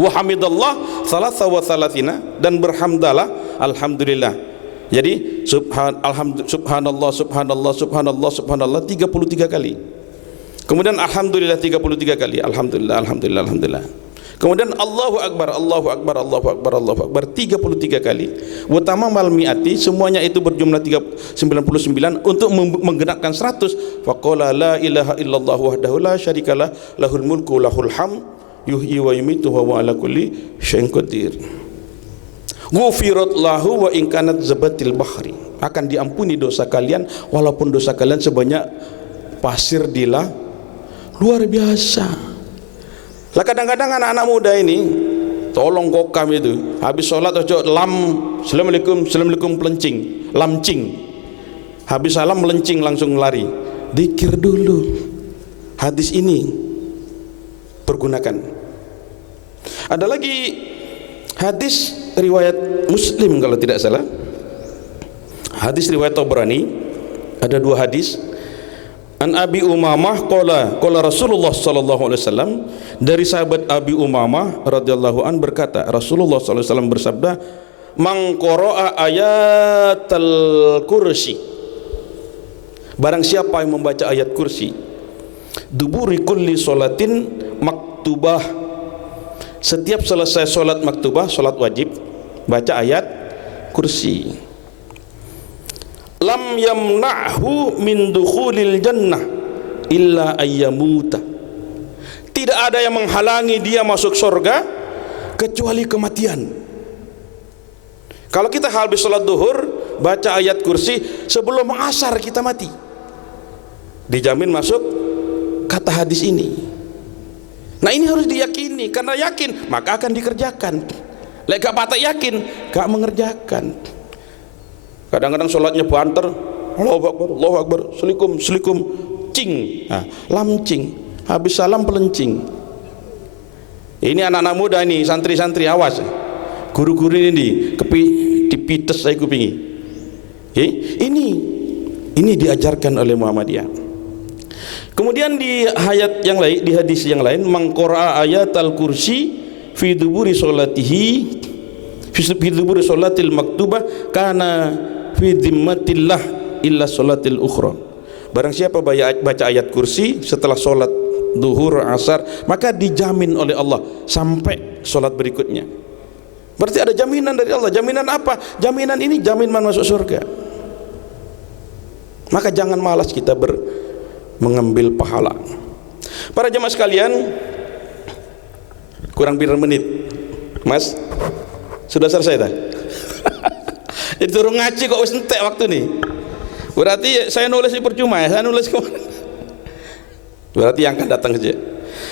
wa hamidallah salasa wa salasina, dan berhamdalah alhamdulillah. Jadi subhanallah subhanallah subhanallah subhanallah 33 kali. Kemudian alhamdulillah 33 kali, alhamdulillah alhamdulillah alhamdulillah. Kemudian Allahu Akbar, Allahu Akbar, Allahu Akbar, Allahu Akbar 33 kali. Wa tamamal mi'ati, semuanya itu berjumlah 99 untuk menggenapkan 100. Faqala la ilaha illallah wahdahu la syarikalah lahul mulku lahul ham yuhyi wa yumiitu wa huwa ala kulli syai'in qadir. Ghufirat lahu wa in kanat zabatil bahri. Akan diampuni dosa kalian walaupun dosa kalian sebanyak pasir di laut. Luar biasa. Lah kadang-kadang anak-anak muda ini tolong kokam itu habis sholat ojo lam assalamualaikum pelencing lamcing, habis salam melencing langsung lari. Zikir dulu. Hadis ini pergunakan. Ada lagi hadis riwayat Muslim kalau tidak salah, hadis riwayat Tabrani, ada dua hadis. An Abi Umamah qala Rasulullah sallallahu alaihi wasallam, dari sahabat Abi Umamah radhiyallahu an berkata, Rasulullah sallallahu alaihi wasallam bersabda, man qara'a ayatal kursi, barang siapa yang membaca ayat kursi, duburi kulli sholatin maktubah, setiap selesai sholat maktubah, sholat wajib, baca ayat kursi, lam yamna'hu min dukhulil jannah illa ayyamuta, tidak ada yang menghalangi dia masuk surga kecuali kematian. Kalau kita habis sholat duhur baca ayat kursi, sebelum asar kita mati, dijamin masuk kata hadis ini. Nah ini harus diyakini, karena yakin maka akan dikerjakan. Lek gak patah yakin gak mengerjakan. Kadang-kadang sholatnya banter, Allahu Akbar, selikum, cing, nah, lamcing, habis salam pelencing. Ini anak-anak muda ini, santri-santri, awas, guru-guru ini dipites saya kupingi. Ini diajarkan oleh Muhammadiyah. Kemudian di ayat yang lain, di hadis yang lain, mangqara ayatal kursi fi duburi sholatihi fi duburi sholatil maktubah kana fi dhimmatillah illa sholatil ukhra. Barang siapa baca ayat kursi setelah sholat duhur asar, maka dijamin oleh Allah sampai sholat berikutnya. Berarti ada jaminan dari Allah. Jaminan apa? Jaminan ini jaminan masuk surga. Maka jangan malas kita mengambil pahala. Para jemaah sekalian, kurang berapa menit Mas? Sudah selesai dah? Jadi turun ngaji kok wis entek waktu nih. Berarti saya nulis ini percuma ya, saya nulis kemana? Berarti yang akan datang saja.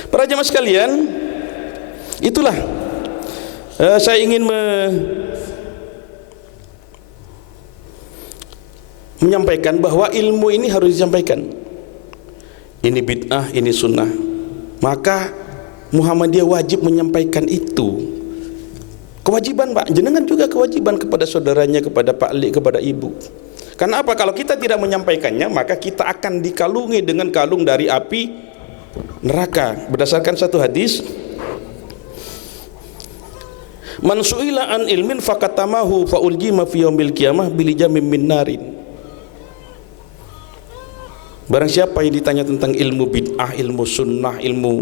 Para jemaah sekalian, itulah saya ingin menyampaikan bahwa ilmu ini harus disampaikan. Ini bid'ah, ini sunnah. Maka Muhammadiyah wajib menyampaikan itu. Kewajiban Pak, jenengan juga kewajiban kepada saudaranya, kepada Pak Li, kepada ibu. Karena apa? Kalau kita tidak menyampaikannya, maka kita akan dikalungi dengan kalung dari api neraka. Berdasarkan satu hadis, man su'ila an ilmin fakatamahu fauljima fi yaumil qiyamah bilijamin min narin. Barang siapa yang ditanya tentang ilmu bid'ah, ilmu sunnah, ilmu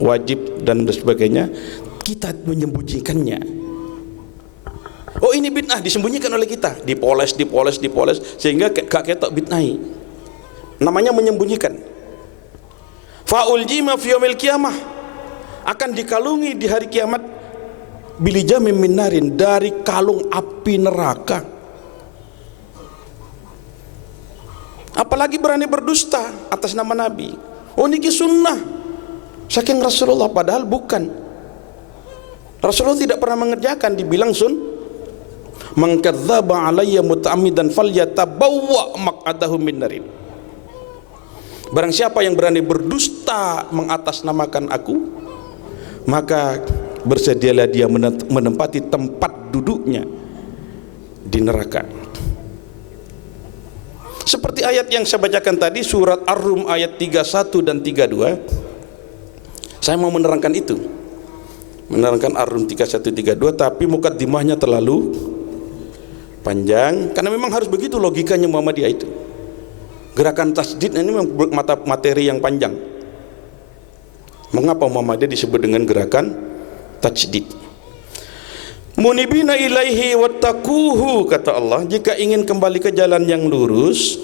wajib dan sebagainya, kita menyembunyikannya. Oh ini bid'ah, disembunyikan oleh kita, dipoles sehingga gak ketok bid'ahi. Namanya menyembunyikan. Fauljima fi yaumil qiyamah, akan dikalungi di hari kiamat bilijamin min narin, dari kalung api neraka. Apalagi berani berdusta atas nama Nabi. Oh niki sunnah saking Rasulullah, padahal bukan. Rasulullah tidak pernah mengerjakan, dibilang man kadzdzaba alayya muta'ammidan falyatabawwa maq'adahu min narin. Barang siapa yang berani berdusta mengatasnamakan aku, maka bersedialah dia menempati tempat duduknya di neraka. Seperti ayat yang saya bacakan tadi, surat Ar-Rum ayat 31 dan 32. Saya mau menerangkan itu, menerangkan Ar-Rum 31 32, tapi mukaddimahnya terlalu panjang karena memang harus begitu logikanya Muhammadiyah itu. Gerakan tasdid ini memang materi yang panjang. Mengapa Muhammadiyah disebut dengan gerakan tajdid? Munibina ilaihi wattaquhu, kata Allah, jika ingin kembali ke jalan yang lurus,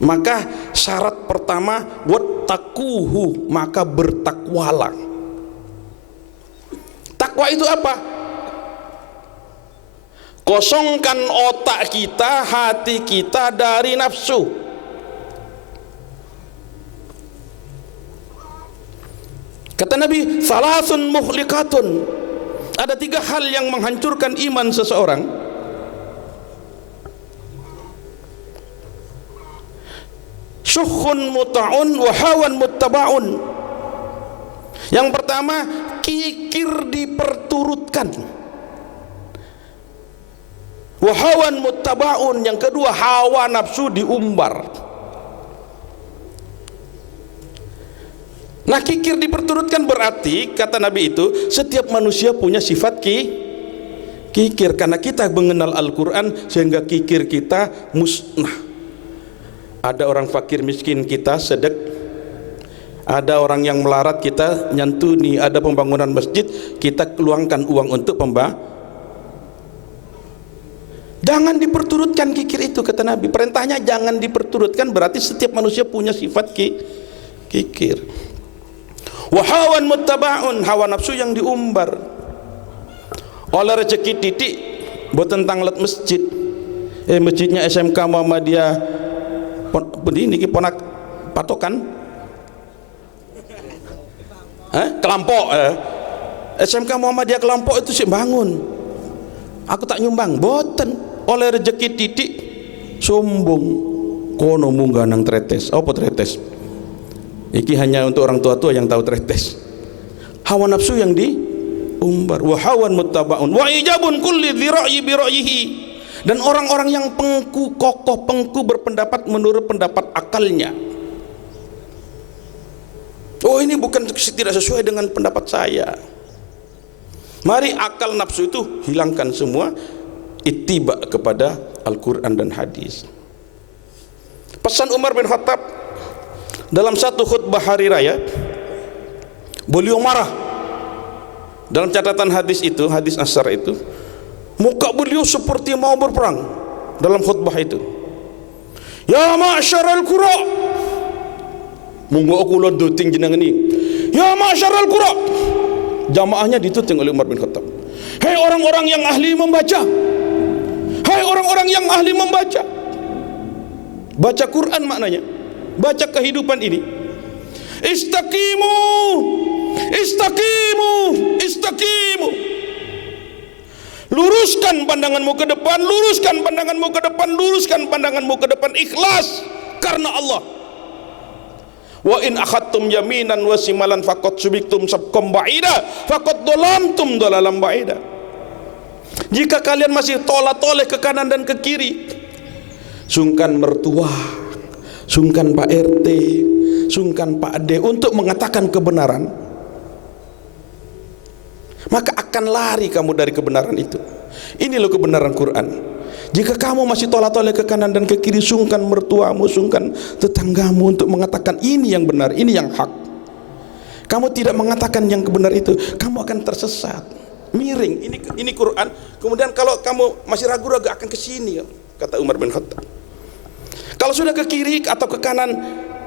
maka syarat pertama wattaquhu, maka bertakwalah. Takwa itu apa? Kosongkan otak kita, hati kita dari nafsu. Kata Nabi, salasun muhlikatun. Ada 3 hal yang menghancurkan iman seseorang. Syukhun muta'un wa hawan muttaba'un. Yang pertama, kikir diperturutkan. Wa hawan muttaba'un. Yang kedua, hawa nafsu diumbar. Nah, kikir diperturutkan berarti, kata Nabi itu, setiap manusia punya sifat kikir. Karena kita mengenal Al-Quran, sehingga kikir kita musnah. Ada orang fakir miskin kita sedek, ada orang yang melarat kita nyantuni, ada pembangunan masjid kita keluangkan uang untuk Jangan diperturutkan kikir itu, kata Nabi. Perintahnya jangan diperturutkan, berarti setiap manusia punya sifat kikir. Wahawan muttaba'un, hawa nafsu yang diumbar. Oleh rezeki titik buat tentang let masjid. Masjidnya SMK Muhammadiyah ini ponak patokan. Kelampok. SMK Muhammadiyah Kelampok itu sih bangun. Aku tak nyumbang, boten. Oleh rezeki titik sombong. Kono munggah nang tretes. Apa tretes? Iki hanya untuk orang tua-tua yang tahu tretes. Hawa nafsu yang diumbar. Wa hawan muttaba'un wa ijabun kulli dzi ra'yi bi ra'yihi. Dan orang-orang yang pengku, kokoh pengku berpendapat menurut pendapat akalnya. Oh, ini bukan tidak sesuai dengan pendapat saya. Mari akal nafsu itu hilangkan semua, ittiba kepada Al-Quran dan hadis. Pesan Umar bin Khattab dalam satu khutbah hari raya, beliau marah. Dalam catatan hadis itu, hadis Asar itu, muka beliau seperti mau berperang dalam khutbah itu. Ya ma'syaral qura, monggo kula doting jenengan ini. Ya ma'syaral qura. Jamaahnya dituting oleh Umar bin Khattab. Hai orang-orang yang ahli membaca. Hai orang-orang yang ahli membaca. Baca Quran maknanya, baca kehidupan ini. Istaqimu, istaqimu, istaqimu. Luruskan pandanganmu ke depan, luruskan pandanganmu ke depan, luruskan pandanganmu ke depan, ikhlas karena Allah. Wa in akhadtum yaminan wa simalan faqad subiktum sabqam ba'ida faqad dhalamtum dhalalan ba'ida. Jika kalian masih tolak-toleh ke kanan dan ke kiri, sungkan mertua, sungkan Pak RT, sungkan Pak D untuk mengatakan kebenaran, maka akan lari kamu dari kebenaran itu. Ini loh kebenaran Quran. Jika kamu masih tolak-toleh ke kanan dan ke kiri, sungkan mertuamu, sungkan tetanggamu untuk mengatakan ini yang benar, ini yang hak. Kamu tidak mengatakan yang benar itu, kamu akan tersesat, miring. Ini Quran. Kemudian kalau kamu masih ragu-ragu akan ke sini, kata Umar bin Khattab. Kalau sudah ke kiri atau ke kanan,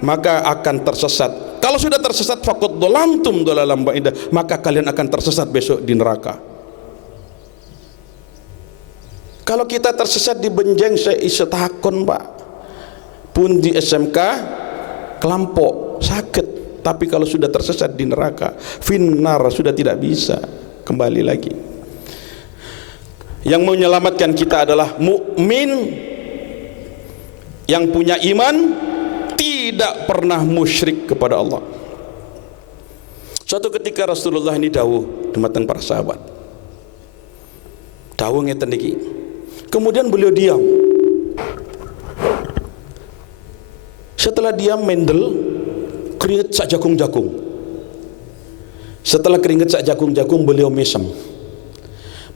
maka akan tersesat. Kalau sudah tersesat, faqad dhalamtum dhalalan ba'ida, maka kalian akan tersesat besok di neraka. Kalau kita tersesat di Benjeng, saya isetakon Pak, pun di SMK Kelampok sakit, tapi kalau sudah tersesat di neraka, finnar, sudah tidak bisa kembali lagi. Yang menyelamatkan kita adalah mukmin yang punya iman, tidak pernah musyrik kepada Allah. Suatu ketika Rasulullah ini dawuh dumateng para sahabat, dawuh ngeten iki. Kemudian beliau diam. Setelah diam, mendel keringet sak jagung-jagung. Setelah keringet sak jagung-jagung, beliau mesem.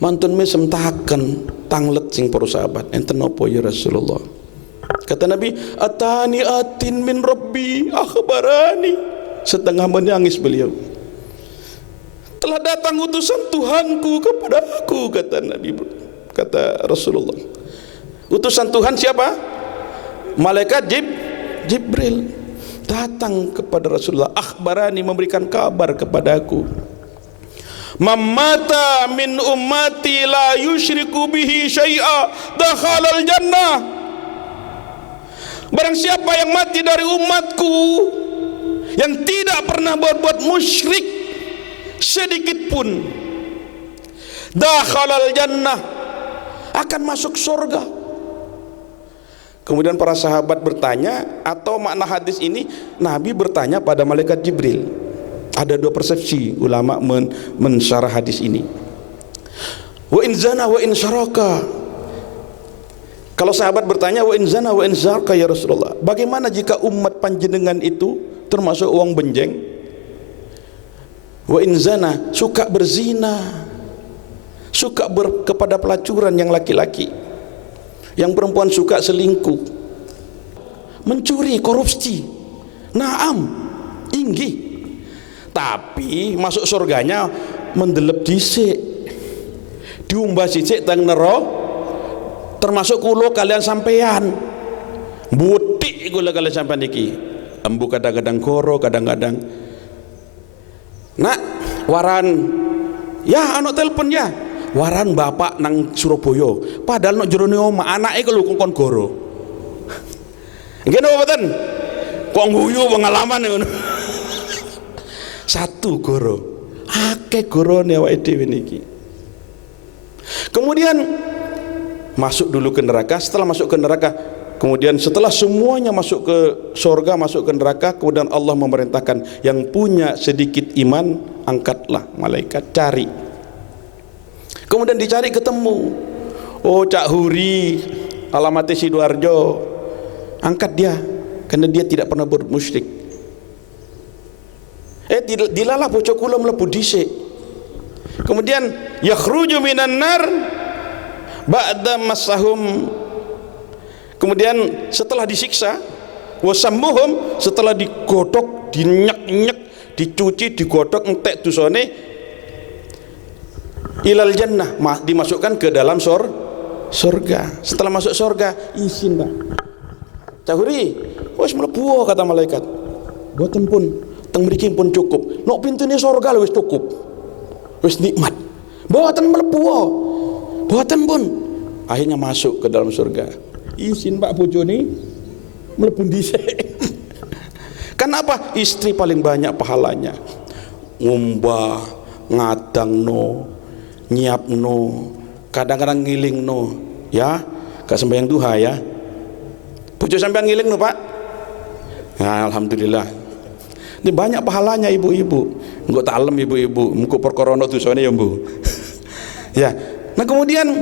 Mantun mesem taken tanglet sing para sahabat. Enten napa ya Rasulullah? Kata Nabi, atani atin min rabbi akhbarani. Setengah menangis beliau. Telah datang utusan Tuhanku kepada aku, kata Nabi. Kata Rasulullah, utusan Tuhan siapa? Malaikat Jibril datang kepada Rasulullah, akhbarani, memberikan kabar kepada aku. Mamata min ummati la yushriku bihi syai'a dakhalal jannah. Barang siapa yang mati dari umatku yang tidak pernah berbuat musyrik sedikit pun, dakhalal jannah, akan masuk surga. Kemudian para sahabat bertanya, atau makna hadis ini Nabi bertanya pada malaikat Jibril. Ada dua persepsi ulama mensyarah hadis ini. Wa in zana wa in syaraka. Kalau sahabat bertanya, wa in zana wa in syaraka ya Rasulullah, bagaimana jika umat panjenengan itu termasuk uang benjeng? Wa in zana, suka berzina, suka kepada pelacuran yang laki-laki, yang perempuan suka selingkuh, mencuri, korupsi, naam, inggi. Tapi masuk surganya mendelep dhisik, diumbah sithik teng nero, termasuk kulo kalian sampean butik kula kalian sampean iki. Embu kadang-kadang goro, kadang-kadang nak waran ya anak telepon ya waran bapak nang Surabaya, padahal nak jerone omah anake ku lho kongkon goro. Nggih napa mboten? Kok nguyu pengalaman ngono. Satu goro, akeh gorone awake dhewe niki. Kemudian masuk dulu ke neraka. Setelah masuk ke neraka, kemudian setelah semuanya masuk ke surga, masuk ke neraka, kemudian Allah memerintahkan yang punya sedikit iman, angkatlah malaikat, cari. Kemudian dicari ketemu. Oh, Cak Huri, alamatnya Sidoarjo. Angkat dia, karena dia tidak pernah bermusyrik. Dilalah bocah kula mlebu dhisik. Kemudian yakhruju minan nar ba'da masahum. Kemudian setelah disiksa, wasammuhum, setelah digodok, dinyek-nyek, dicuci, digodok, entek dosane, ilal jannah, dimasukkan ke dalam surga. Setelah masuk surga, izin Pak Cahuri, wis mlebu kata malaikat. Boten pun, teng mriki pun cukup. Nok pintune surga wis cukup. Wis nikmat. Boten mlebu. Boten pun. Akhirnya masuk ke dalam surga. Izin Pak bojone mlebu dhisik. Kenapa? Istri paling banyak pahalanya. Ngumbah, ngadangno, nyiapno, kadang-kadang ngilingno, ya, gak sembahyang duha ya. Bojo sampean ngilingno Pak. Nah, alhamdulillah. Ini banyak pahalanya ibu-ibu. Engko talem ibu-ibu, engko perkara ana dosane ya, Bu. Ya. Nah, kemudian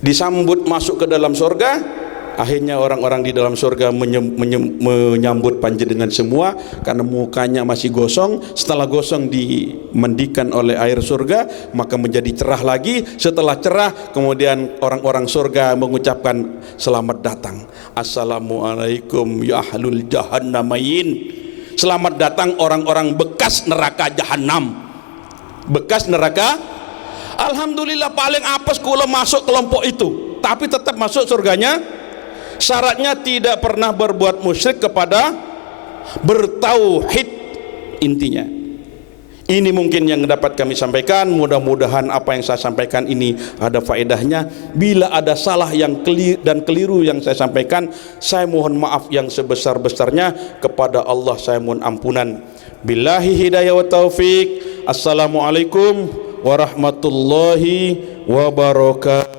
disambut masuk ke dalam surga. Akhirnya orang-orang di dalam surga menyambut panjenengan semua karena mukanya masih gosong. Setelah gosong dimandikan oleh air surga, maka menjadi cerah lagi. Setelah cerah, kemudian orang-orang surga mengucapkan selamat datang. Assalamualaikum ya ahlul jahannamain. Selamat datang orang-orang bekas neraka jahanam. Bekas neraka. Alhamdulillah paling apes kula masuk kelompok itu, tapi tetap masuk surganya. Syaratnya tidak pernah berbuat musyrik kepada bertauhid. Intinya ini mungkin yang dapat kami sampaikan. Mudah-mudahan apa yang saya sampaikan ini ada faedahnya. Bila ada salah yang keliru yang saya sampaikan, saya mohon maaf yang sebesar-besarnya. Kepada Allah saya mohon ampunan. Billahi hidayah wa taufik. Assalamualaikum warahmatullahi wabarakatuh.